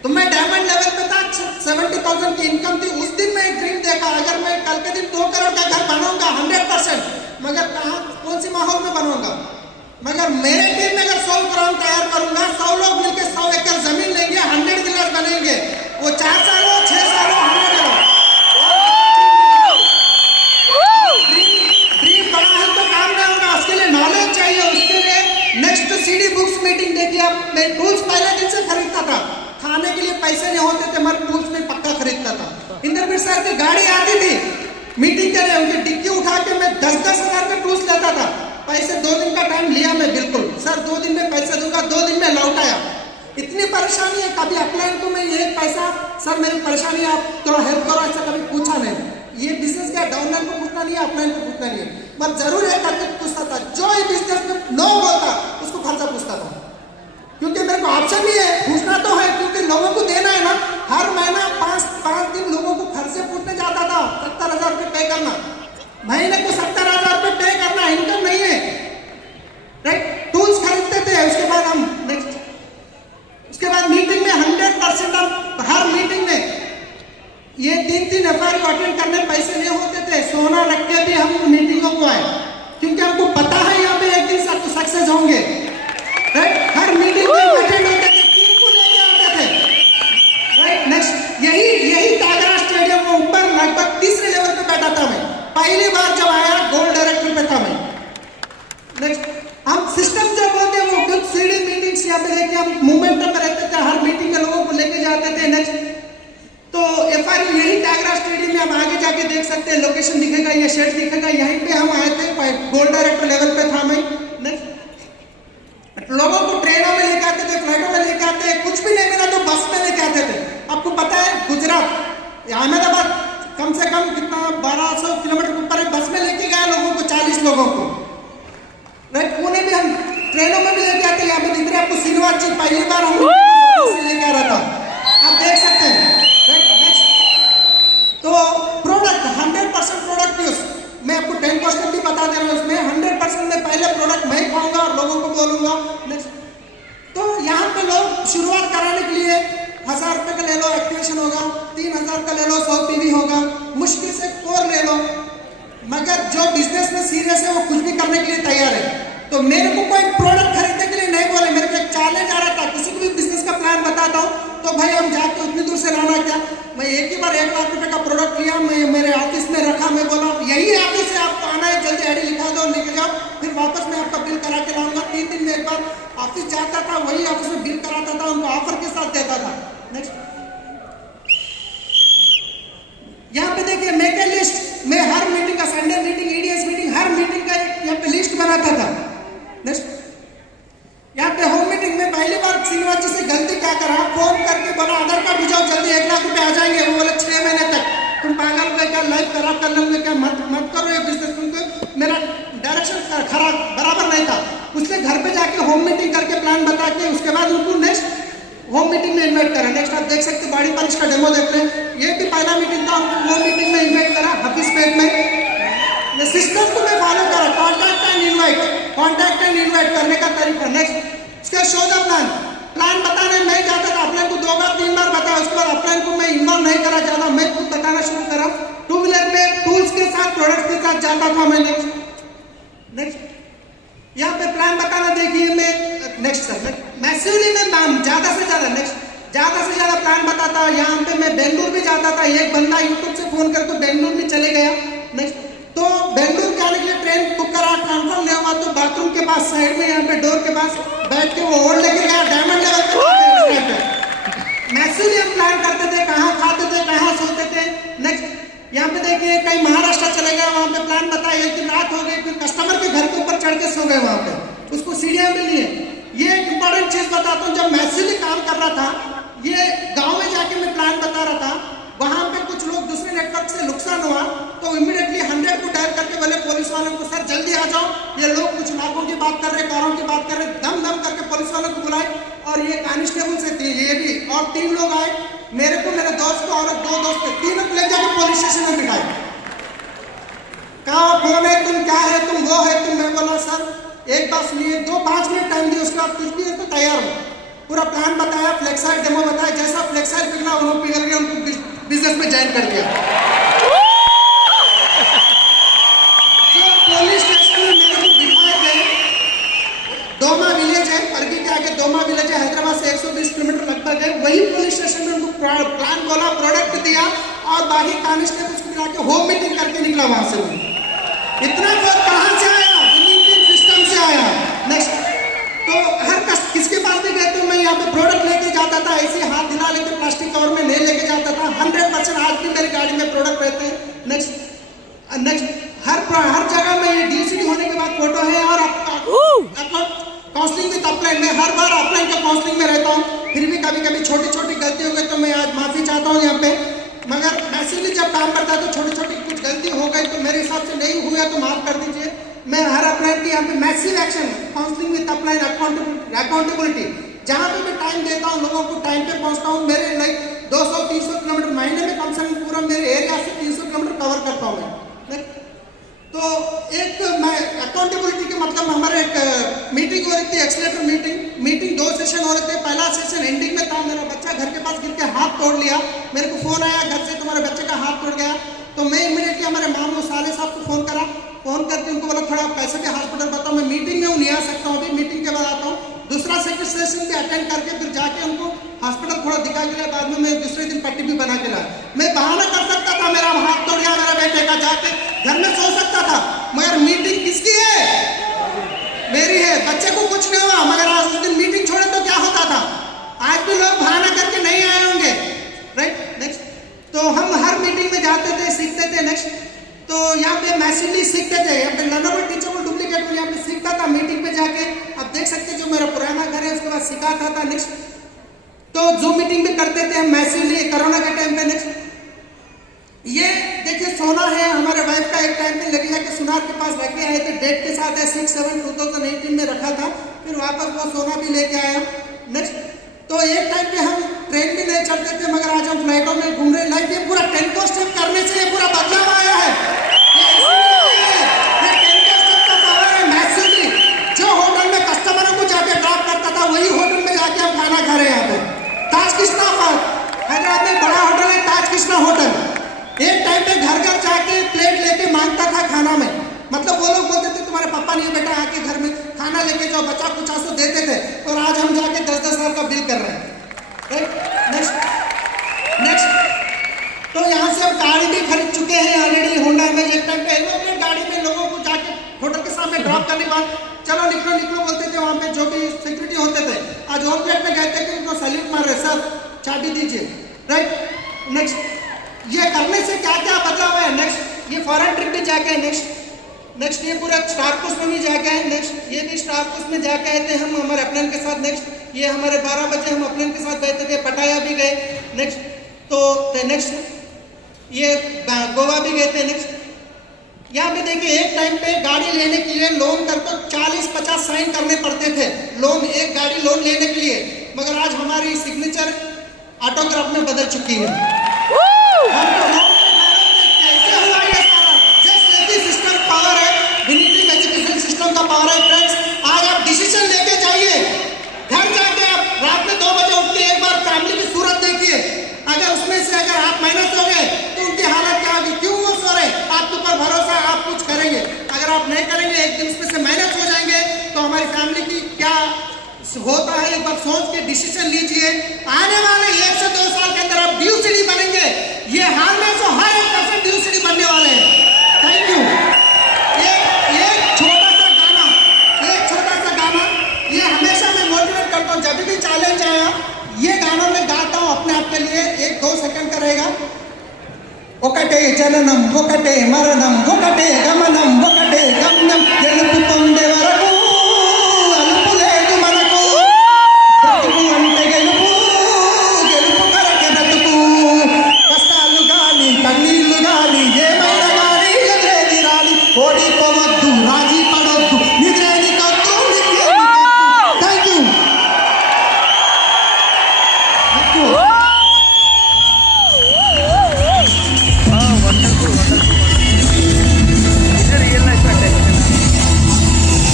तो मैं डायमंड लेवल पे था, 70,000 की इनकम थी। उस दिन मैं एक ड्रीम देखा, अगर मैं कल के दिन 2 करोड़ का घर बनाऊंगा 100%, मगर कहाँ कौन सी माहौल में बनूंगा, मगर मेरे टीम में अगर 100 ग्राउंड तैयार करूंगा, 100 लोग मिलकर 100 एकड़ जमीन लेंगे, 100 विलेज बनेंगे, वो 4 साल हो 6 साल हो 100 हो। ड्रीम बड़ा है तो काम नहीं होगा, उसके लिए नॉलेज चाहिए। उसके लिए नेक्स्ट सीडी बुक्स मीटिंग देखिए आप। मैं टूल्स पहले दिन से खरीदता था, खाने के लिए पैसे नहीं होते थे, मैं टूल्स में पक्का खरीदता था। इंद्रवीर सर की गाड़ी आती थी मीटिंग के लिए, उनकी डिक्की उठा के मैं 10-10 हजार के टूल्स लेता था। पैसे 2 दिन का टाइम लिया मैं, बिल्कुल सर 2 दिन में पैसे दूंगा, 2 दिन में लौटाया। इतनी परेशानी है, कभी अपलाइन को मैं ये पैसा सर मेरी परेशानी आप थोड़ा हेल्प करो ऐसा कभी पूछा नहीं। ये बिजनेस क्या डाउनलाइन को पूछना नहीं है, अपलाइन को पूछना नहीं है, पर जरूर है करके पूछता था। जो ये बिजनेस में नो बोलता उसको खर्चा पूछता था, क्योंकि मेरे को ऑप्शन नहीं है, पूछना तो है क्योंकि लोगों को देना है ना। हर महीना 5 दिन लोगों को खर्चे पूछने जाता था, 70,000 रुपये पे करना, महीने को 70,000 रुपये पे करना, इनकम नहीं है, राइट। टूल्स खरीदते थे, उसके बाद हम नेक्स्ट, उसके बाद मीटिंग में 100% हम हर मीटिंग में ये 3-3 FIR को अटेंड करने पैसे नहीं होते थे, सोना रख के भी हम मीटिंगों को आए, क्योंकि हमको पता है यहाँ पे एक दिन सक्सेस होंगे, राइट। हर मीटिंग में अटेंड होते थे, टीम को लेके आते थे, राइट। नेक्स्ट यही टागरा स्टेडियम के ऊपर लगभग 3रे लेवल पे बैठा था मैं, पहली बार जब आया गोल्ड डायरेक्टर पे था मैं। नेक्स्ट हम सिस्टम जो बोलते हैं वो कुछ सीडी मीटिंग्स यहाँ पे लेके हम मोमेंटम में रहते थे, हर मीटिंग में लोगों को लेके जाते थे। नेक्स्ट तो FIR यही टागरा स्टेडियम में हम आगे जाके देख सकते हैं, लोकेशन दिखेगा, ये शेड दिखेगा, यहीं पे हम आए थे, गोल्ड डायरेक्टर लेवल पे था मैं। नेक्स्ट लोगों को ट्रेनों में लेके आते थे, फ्लाइटों में लेके आते थे, कुछ भी नहीं मिला तो बस में लेके आते थे। आपको पता है गुजरात अहमदाबाद कम से कम कितना 1200 किलोमीटर ऊपर है, बस में लेके गए लोगों को, 40 लोगों को, राइट। पुणे भी हम ट्रेनों में भी लेके आते, यहाँ पे दिख रहे हैं आपको श्रीनिवास जी, पहली बार हम लेके आ रहा था, आप देख सकते हैं, राइट। नेक्स्ट तो प्रोडक्ट 100% प्रोडक्ट यूज, मैं आपको 10% भी बता दे रहा हूँ, उसमें 100% में पहले प्रोडक्ट मैं खाऊंगा और लोगों को बोलूंगा। नेक्स्ट तो यहाँ पे लोग शुरुआत कराने के लिए 1000 रुपये का ले लो, एक्टिवेशन होगा, 3000 का ले लो, 100 PV होगा, मुश्किल से कोर ले लो, मगर जो बिजनेस में सीरियस है वो कुछ भी करने के लिए तैयार है। तो मेरे को कोई प्रोडक्ट खरीदने के लिए नहीं बोले, मेरे को एक चैलेंज आ रहा था, किसी को भी बिजनेस का प्लान बताता हूँ तो भाई हम जाके उतनी दूर से लाना क्या। मैं एक ही बार 1 लाख रुपए का प्रोडक्ट लिया, मैं मेरे ऑफिस में रखा, मैं बोला यही ऑफिस से आपको आना है, जल्दी आईडी लिखा दो, निकल जाओ, फिर वापस मैं आपका बिल करा के लाऊंगा। 3 दिन में एक बार ऑफिस जाता था, वही ऑफिस में बिल कराता था, उनको ऑफर के साथ देता था। नेक्स्ट यहाँ पे देखिए मेक लिस्ट, मैं हर मीटिंग का, संडे मीटिंग, EDS मीटिंग, हर मीटिंग का यहाँ पे लिस्ट बनाता था। नेक्स्ट यहाँ पे होम मीटिंग में पहली बार श्रीनिवास जी से गलती क्या करा, फोन करके बोला आधार कार्ड भिजाओ जल्दी, 1 लाख रुपए आ जाएंगे। वो बोले 6 महीने तक, तुम पागल हो गए क्या, लाइफ खराब कर लोगे क्या, मत करो ये बिजनेस, तुमको मेरा डायरेक्शन खराब बराबर नहीं था। उसने घर पे जाके होम मीटिंग करके प्लान बता के उसके बाद उनको नेक्स्ट होम मीटिंग में इन्वाइट करा। नेक्स्ट आप देख सकते बाड़ी पालिश का डेमो देख रहे हैं, ये भी पहला मीटिंग था, उनको वो मीटिंग में इन्वाइट करा हफीज पेट में। सिस्टम को मैं फॉलो करा, कॉन्टैक्ट एंड इन्वाइट करने का तरीका। नेक्स्ट उसके शो द प्लान बताने मैं जाता था, अपने को 2 बार 3 बार बताया, उसके बाद अपने को मैं इन्वॉल्व नहीं करा ज़्यादा, मैं खुद बताना शुरू करा। 2 व्हीलर पे टूल्स के साथ, प्रोडक्ट के साथ जाता था मैं। नेक्स्ट यहाँ पे प्लान बताना देखिए, मैं नेक्स्ट सर मैसिवली मैं ज़्यादा से ज़्यादा प्लान बताता। यहाँ पे मैं बेंगलुरु भी जाता था, एक बंदा यूट्यूब से फोन करके बेंगलुरु भी चले गया। नेक्स्ट तो बेंगलुरु जाने के लिए ट्रेन बुक करा, कंफर्म नहीं हुआ तो बाथरूम के पास साइड में यहाँ पे डोर के पास बैठ के वो ओढ़ लेके गया, डायमंड लेवल पे मैसिवली हम प्लान करते थे, कहाँ खाते थे, कहाँ सोते थे। नेक्स्ट यहाँ पे देखिए कहीं महाराष्ट्र चले गए, वहाँ पे प्लान बताया, एक दिन रात हो गई, फिर कस्टमर के घर के ऊपर चढ़ के सो गए, वहाँ पे उसको सीढ़ियाँ मिली है। ये एक इंपॉर्टेंट चीज बताता हूँ, जब मैसिवली काम कर रहा था, ये गाँव में जाके मैं प्लान बता रहा था, वहाँ पे कुछ लोग दूसरे नेटवर्क से नुकसान हुआ तो इमीडिएटली 100 को डायल करके बोले पुलिस वालों को, सर जल्दी आ जाओ, ये लोग कुछ लाखों की बात कर रहे, कारों की बात कर रहे, दम करके पुलिस वालों को बुलाए। और ये कांस्टेबल से थे, ये भी और 3 लोग आए, मेरे को, मेरे दोस्त को और 2 दोस्त थे, तीनों को ले जाकर पुलिस स्टेशन में बिठाए। कहा कौन है तुम, क्या है तुम, वो है तुम, एक बार सुनिए, 5 मिनट टाइम दिए, उसके बाद कुछ भी है तो तैयार हो। पूरा प्लान बताया, फ्लेक्साइल डेमो बताया, जैसा फ्लेक्साइल पिघला उन्होंने पिघल के उनको बिजनेस में ज्वाइन कर दिया। जो पुलिस स्टेशन में मेरे को बिठाए थे, दोमा विलेज है, परगी के आगे दोमा विलेज है, हैदराबाद से 120 किलोमीटर लगभग है, वही पुलिस स्टेशन में उनको प्लान बोला, प्रोडक्ट दिया और बाकी कांस्टेबल उसको मिला के होम मीटिंग करके निकला वहां से। इतना बहुत कहां से आया? मीटिंग सिस्टम से आया। नेक्स्ट, तो हर किसके पास भी गए तो मैं यहाँ पे प्रोडक्ट लेके जाता था, ऐसे हाथ दिला लेके प्लास्टिक कवर में नहीं लेके जाता था। 100% आज भी मेरी गाड़ी में प्रोडक्ट रहते हैं। नेक्स्ट हर जगह में ये DCD होने के बाद फोटो है और काउंसलिंग विद अपलाइन, मैं हर बार अपलाइन का काउंसलिंग में रहता हूँ, फिर भी कभी कभी छोटी छोटी गलती हो गई तो मैं आज माफी चाहता हूँ यहाँ पे। मगर मैसेजली जब काम करता है तो छोटी छोटी कुछ गलती हो गई तो मेरे हिसाब से नहीं हुआ तो माफ कर दीजिए। मैं हर अपलाइन की यहाँ पे massive action, counselling with upline, accountability, जहाँ पे मैं टाइम देता हूँ लोगों को टाइम पे पहुँचता हूँ। मेरे लाइक 200-300 किलोमीटर महीने में कम से कम पूरा मेरे एरिया से 300 किलोमीटर कवर करता हूँ मैं। तो एक मैं अकाउंटेबिलिटी के मतलब हमारे एक मीटिंग हो रही थी, एक्सीलेटर मीटिंग 2 सेशन हो रहे थे। पहला सेशन एंडिंग में था, मेरा बच्चा घर के पास गिर के हाथ तोड़ लिया। मेरे को फोन आया घर से, तुम्हारे बच्चे का हाथ तोड़ गया। तो मैं इमीडिएटली हमारे मामू साले साहब को फोन करा, फोन करके उनको बोला थोड़ा पैसे के हॉस्पिटल बताओ, मैं मीटिंग में हूँ, नहीं आ सकता हूँ अभी, मीटिंग के बाद आता हूँ। दूसरा सेकंड सेशन भी अटेंड करके फिर जाके उनको हॉस्पिटल थोड़ा दिखा के बाद में मैं दूसरे दिन पट्टी भी बना के लाया। मैं बहाना कर सकता था मेरा हाथ तोड़ गया मेरा बेटे का, जाके घर में सो सकता था, मगर मीटिंग किसकी है? मेरी है। बच्चे को कुछ नहीं हुआ, मगर आज उस दिन मीटिंग छोड़े तो क्या होता था? आज भी लोग बहाना करके नहीं आए होंगे, राइट। नेक्स्ट, तो हम हर मीटिंग में जाते थे, सीखते थे। नेक्स्ट, तो यहाँ पे मैसिवली सीखते थे, यहाँ पे लर्नेबल टीचेबल डुप्लीकेट में यहाँ पे सीखता था मीटिंग पे जाके। अब देख सकते जो मेरा पुराना घर है उसके बाद सिखाता था। नेक्स्ट, तो जो मीटिंग भी करते थे मैसिवली कोरोना के टाइम पे। नेक्स्ट, ये देखिए सोना है, हमारे वाइफ का एक टाइम पे लगे जाके सुनार के पास रख के आए थे, डेट के साथ है 6/7/2018 में रखा था, फिर वापस वो सोना भी लेके आया। नेक्स्ट, तो एक टाइम पे हम ट्रेन भी नहीं चलते थे, मगर आज हम फ्लाइटों में घूम रहे। लाइक ये पूरा 10 को स्टेप करने से ये पूरा बदलाव आया है। ये 10 को स्टेप का पावर है मैसिवली। जो होटल में कस्टमरों को जाके ड्रॉप करता था वही होटल में जाके हम खाना खा रहे हैं। यहाँ पे ताज कृष्णा हैदराबाद में बड़ा होटल है, ताज कृष्णा होटल। एक टाइम पे घर घर जाके प्लेट लेके मांगता था खाना में, मतलब वो लोग बोलते थे तुम्हारे पापा नहीं बेटा आके घर में खाना लेके जाओ, बचा कुचा सो देते थे, और आज हम जाके 10-10 हज़ार का बिल कर रहे हैं, राइट। नेक्स्ट, तो यहाँ से हम गाड़ी भी खरीद चुके हैं ऑलरेडी, होंडा में। एक टाइम पे एलोप्लेन गाड़ी में लोगों को जाके होटल के सामने ड्रॉप करने के बाद चलो निकलो बोलते थे, वहाँ पे जो भी सिक्योरिटी होते थे। आज होम प्लेट में गए थे कि उनको सैल्यूट मार रहे, सर चाबी दीजिए, राइट। नेक्स्ट, ये करने से क्या क्या बदलाव है? नेक्स्ट, ये फॉरेन ट्रिप में जाके, नेक्स्ट ये पूरा स्टार कोस्ट में भी जाके है। नेक्स्ट, ये भी स्टार कोस्ट में जाके आए थे हम हमारे अपने के साथ। नेक्स्ट, ये हमारे 12 बजे हम अपने के साथ गए थे, पटाया भी गए। नेक्स्ट, तो नेक्स्ट ये गोवा भी गए थे। नेक्स्ट, यहाँ पे देखिए एक टाइम पे गाड़ी लेने के लिए लोन करके 40-50 साइन करने पड़ते थे, लोन, एक गाड़ी लोन लेने के लिए। मगर आज हमारी सिग्नेचर ऑटोग्राफ में बदल चुकी है। कैसे हुआ ये सारा? जस्ट सिस्टम पावर है, विनिटी एजुकेशन सिस्टम का पावर है। फ्रेंड्स, आज आप डिसीजन लेके जाइए, घर जाके आप रात में 2 बजे उठ के एक बार फैमिली की सूरत देखिए। अगर उसमें से अगर आप माइनस हो गए तो उनकी हालत क्या होगी? क्यों वो सो रहे? आपके ऊपर भरोसा, आप कुछ करेंगे। अगर आप नहीं करेंगे, एक दिन उसमें से माइनस हो जाएंगे, तो हमारी फैमिली की क्या होता है एक बार सोच के डिसीजन लीजिए। आने वाले 1 से 2 साल के अंदर आप DUCD बनेंगे। ये हाल में जो 100% DUCD बनने वाले हैं। Thank you. एक छोटा सा गाना, ये हमेशा मैं मोटिवेट करता हूँ जब भी चैलेंज आया, ये गाना मैं गाता हूँ अपने आप के लिए। 1-2 सेकंड का रहेगा। ఒకటే జననం ఒకటే మరణం